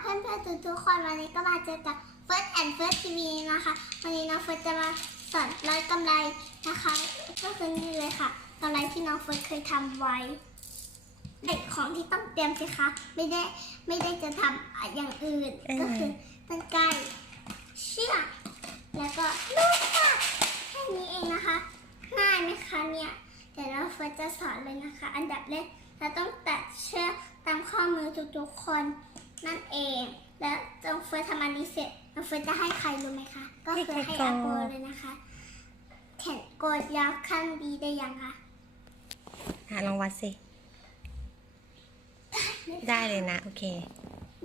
เพื่อนๆทุกๆคนวันนี้ก็มาเจอกับ First and First TV นะคะ วันนี้น้องเฟิร์สจะมาสอนร้อยกำไรนะคะ ก็คือนี่เลยค่ะกำไรที่น้องเฟิร์สเคยทำไว้เด็กของที่ต้องเตรียมสิคะไม่ได้ไม่ได้จะทำอย่างอื่นเออก็คือตั้งไกรเชือกแล้วก็ลูกปัดแค่นี้เองนะคะง่ายไหมคะเนี่ยเดี๋ยวน้องเฟิร์สจะสอนเลยนะคะ อันดับแรกเราต้องตัดเชือกตามข้อมือทุกๆคน นั่นเอง แล้วน้องเฟิร์สทำอันนี้เสร็จน้องเฟิร์สจะให้ใครรู้ไหมคะ ก็คือให้อาโกเลยนะคะ แขนโกดยาวขั้นดีได้ยังคะอะลองวัดสิ ได้เลยนะ โอเค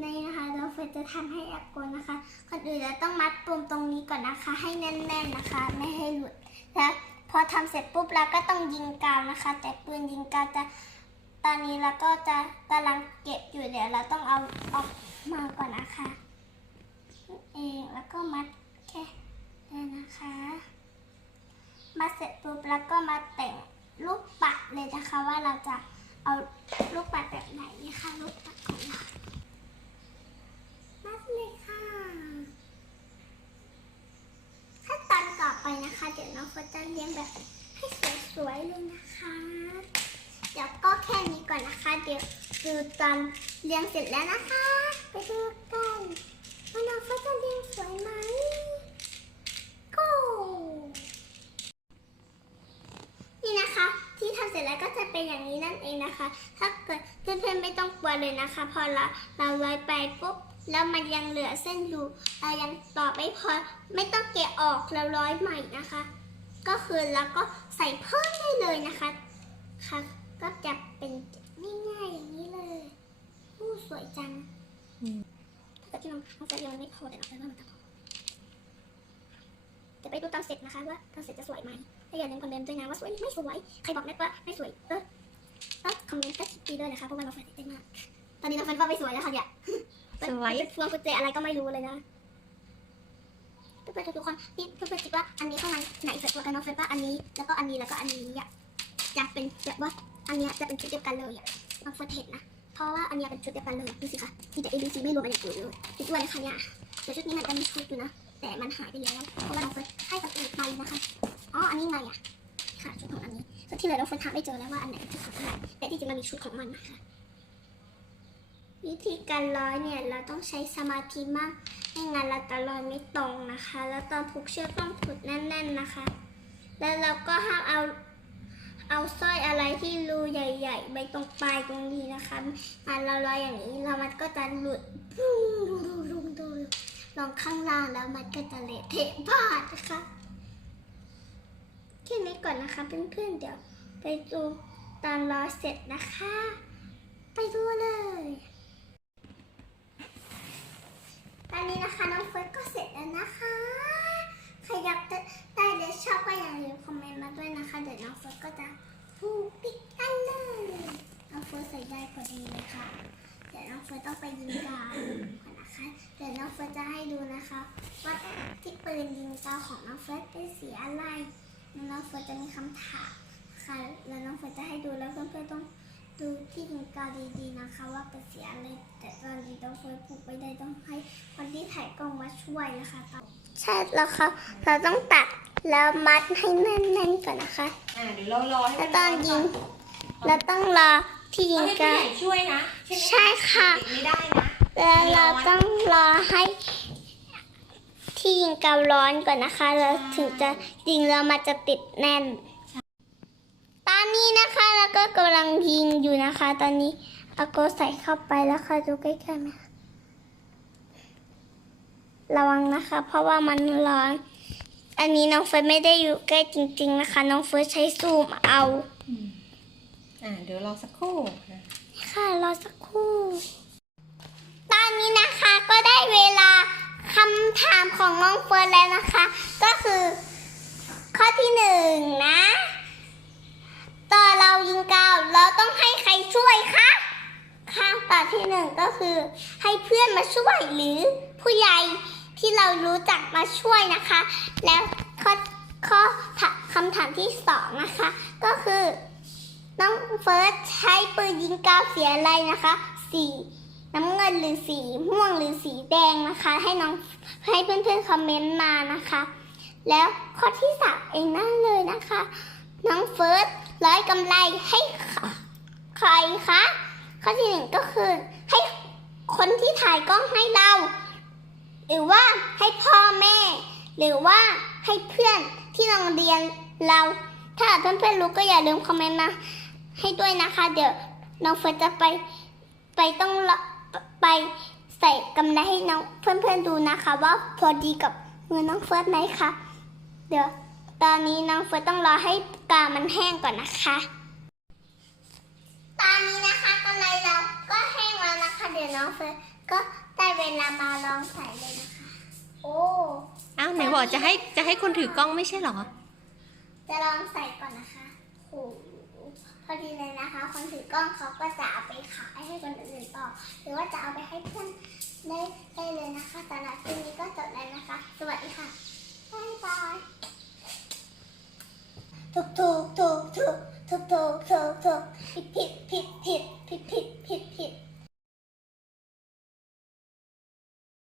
นี่นะคะน้องเฟิร์สจะทำให้อาโกนะคะก่อนอื่นเราต้องมัดปุ่มตรงนี้ก่อนนะคะ ให้แน่นๆนะคะ ไม่ให้หลุดแล้วพอทำเสร็จปุ๊บเราก็ต้องยิงกาวนะคะ แต่ปืนยิงกาวจะ ตอนนี้เราก็จะกำลังเก็บอยู่เดี๋ยวเราต้องเอาออกมาก่อนนะคะเองแล้วก็มัดแค่นี้นะคะ มาเสร็จปุ๊บแล้วก็มาแต่งลูกปัดเลยนะคะว่าเราจะเอาลูกปัดแบบไหนนี่ค่ะลูกปัดของเรามัดเลยค่ะขั้นตอนต่อไปนะคะเดี๋ยวน้องเฟิร์สจะเลี้ยงแบบให้สวยๆเลยนะคะ เดี๋ยวก็แค่นี้ก่อนนะคะ เดูตอนเลี้ยงเสร็จแล้วนะคะ ไปดูกันว่าน้องเฟิร์สจะเลี้ยงสวยไหม go นี่นะคะ ที่ทำเสร็จแล้วก็จะเป็นอย่างนี้นั่นเองนะคะ ถ้าเกิดเพื่อนๆไม่ต้องกลัวเลยนะคะ พอเราเราร้อยไปปุ๊บแล้วมันยังเหลือเส้นอยู่เรายังต่อไม่พอไม่ต้องแกะออกแล้วร้อยใหม่นะคะ ก็คือแล้วก็ใส่เพิ่มได้เลยนะคะค่ะก็จะเป็นง่ายๆอย่างนี้เลยอู้ส วยจังอืมถ้าเกิดที่น้องน้องเฟรยังไม่พอแต่น้องเฟรว่ามันจะพอเดี๋ยวไปดูตอนเสร็จนะคะว่าตอนเสร็จจะสวยไหมถ้าอย่าลืมคอมเมนต์ด้วยนะว่าสวยไม่สวย ใครบอกแม่ว่าไม่สวยเออก็คอมเมนต์ก็คิดดีด้วยนะคะเพราะว่าเราฝันเต้นมาก ตอนนี้เราฝันว่าไม่สวยแล้วค่ะเนี่ยสวยเป็นพวงกุญแจอะไรก็ไม่รู้เลยนะเพื่อนๆทุกคนนี่เพื่อนๆคิดว่าอันนี้ข้างในไหนสวยกว่ากันน้องเฟนว่าอันนี้แล้วก็อันนี้แล้วก็อันนี้อะจะเป็นแบบว่าอันเนี้ยจะเป็นชุดเดียวกันเลยอะน้องเฟนเห็นนะ เพราะว่าอันนี้เป็นชุดเดียวกันเลยดูสิคะมีแต่ A B C ไม่รวมอันอย่างอื่นเลยดด้วยนะคะเนี่ยแต่ชุดนี้มันจะมีชุดอยู่นะ แต่มันหายไปแล้วเพราะว่าน้องเฟนให้กับอื่นไปนะคะอ๋ออันนี้ไงอะค่ะชุดของอันนี้ส่วนที่เหลือเราเฟิร์นหาไม่เจอแล้วว่าอันไหนเป็นชุดของอะไรแต่ที่จริงมันมีชุดของมันนะคะวิธีการร้อยเนี่ยเราต้องใช้สมาธิมากไม่งั้นเราจะร้อยไม่ตรงนะคะ แล้วตอนผูกเชือกต้องผูกแน่น ๆนะคะ แล้วเราก็ห้ามเอา เอาสร้อยอะไรที่รูใหญ่ๆไปตรงปลายตรงนี้นะคะมาเราร้อยอย่างนี้แล้วมันก็จะหลุดรุงรุงรุงรุงลงข้างล่างแล้วมันก็จะเละเทะพาดนะคะแค่นี้ก่อนนะคะเพื่อนๆเดี๋ยว ไปดูตอนรอเสร็จนะคะ ไปดูเลยตอนนี้นะคะน้องเฟิร์สก็เสร็จแล้วนะคะ ดี๋ยวน้องเฟิร์สจะให้ดูนะคะว่าที่ปืนยิงกาวของน้องเฟิร์สเป็นสีอะไรแล้วน้องเฟิร์สจะมีคำถามค่ะแล้วน้องเฟิร์สจะให้ดูแล้วเพื่อนๆต้องดูที่ยิงกาวดีๆนะคะ ว่าเป็นสีอะไรแต่ตอนนี้น้องเฟิร์สผูกไม่ได้ต้องให้คนที่ถ่ายกล้องมาช่วยนะคะใช่แล้วค่ะเราต้องตัดแล้วมัดให้แน่นๆก่อนนะคะอ่าเดี๋ยวเรารอให้แล้วตอนยิงเราต้องรอที่ยิต้องงให้ผู้กาใหวญ่ช่วยนะใช่ไหมใช่ค่ะเด็กไม่ได้นะ แล้วเราต้องรอให้ที่ยิงกาวร้อนก่อนนะคะ แล้วถึงจะยิงแล้วมันจะติดแน่น ตอนนี้นะคะแล้วก็กำลังยิงอยู่นะคะ ตอนนี้เอาโกใส่เข้าไปแล้วค่ะดูใกล้ๆไหมคะระวังนะคะ เพราะว่ามันร้อน อันนี้น้องเฟิร์สไม่ได้อยู่ใกล้จริง ๆ นะคะ น้องเฟิร์สใช้ซูมเอาอ่าเดี๋ยวรอสักครู่นะค่ะรอสักครู่ตอ นี้นะคะก็ได้เวลาคำถามของน้องเฟิร์นแล้วนะคะ ก็คือ ข้อที่หนึ่งนะตอนเรายิงกาวเราต้องให้ใครช่วยคะข้างต่อที่หนึ่งก็คือ ให้เพื่อนมาช่วยหรือผู้ใหญ่ที่เรารู้จักมาช่วยนะคะ แล้วข้อข้อคำถามที่สองนะคะ ก็คือ น้องเฟิร์สใช้ปืนยิงกาวเสียอะไรนะคะสี น้ำเงินหรือสีม่วงหรือสีแดงนะคะ ให้น้องให้เพื่อนๆคอมเมนต์มานะคะ แล้วข้อที่สามเองนั่นเลยนะคะ น้องเฟิร์สร้อยกำไรให้ใครคะข้อที่หนึ่งก็คือให้คนที่ถ่ายกล้องให้เรา หรือว่าให้พ่อแม่ หรือว่าให้เพื่อนที่โรงเรียนเรา ถ้าเพื่อนๆรู้ก็อย่าลืมคอมเมนต์มาให้ด้วยนะคะ เดี๋ยวน้องเฟิร์สจะไปไปต้อง ไปใส่กำไรให้น้องเพื่อนๆดูนะคะ ว่าพอดีกับมือน้องเฟิร์สไหมคะเดี๋ยวตอนนี้น้องเฟิร์สต้องรอให้กามันแห้งก่อนนะคะ ตอนนี้นะคะกำไรเราก็แห้งแล้วนะคะ เดี๋ยวน้องเฟิร์สก็ได้เวลามาลองใส่เลยนะคะ โอ้อ้าวไหนบอกจะให้จะให้คนถือกล้องไม่ใช่เหรอ จะลองใส่ก่อนนะคะโอ้โห พอดีเลยนะคะ คนถือกล้องเขาก็จะเอาไปขายให้คนอื่นต่อ หรือว่าจะเอาไปให้เพื่อนได้ได้เลยนะคะสำหรับคลิปนี้ก็จบแล้วนะคะ สวัสดีค่ะบ๊ายบายถูกถูกถูกถูกถูกถูกถูกถูกผิดผิดผิดผิด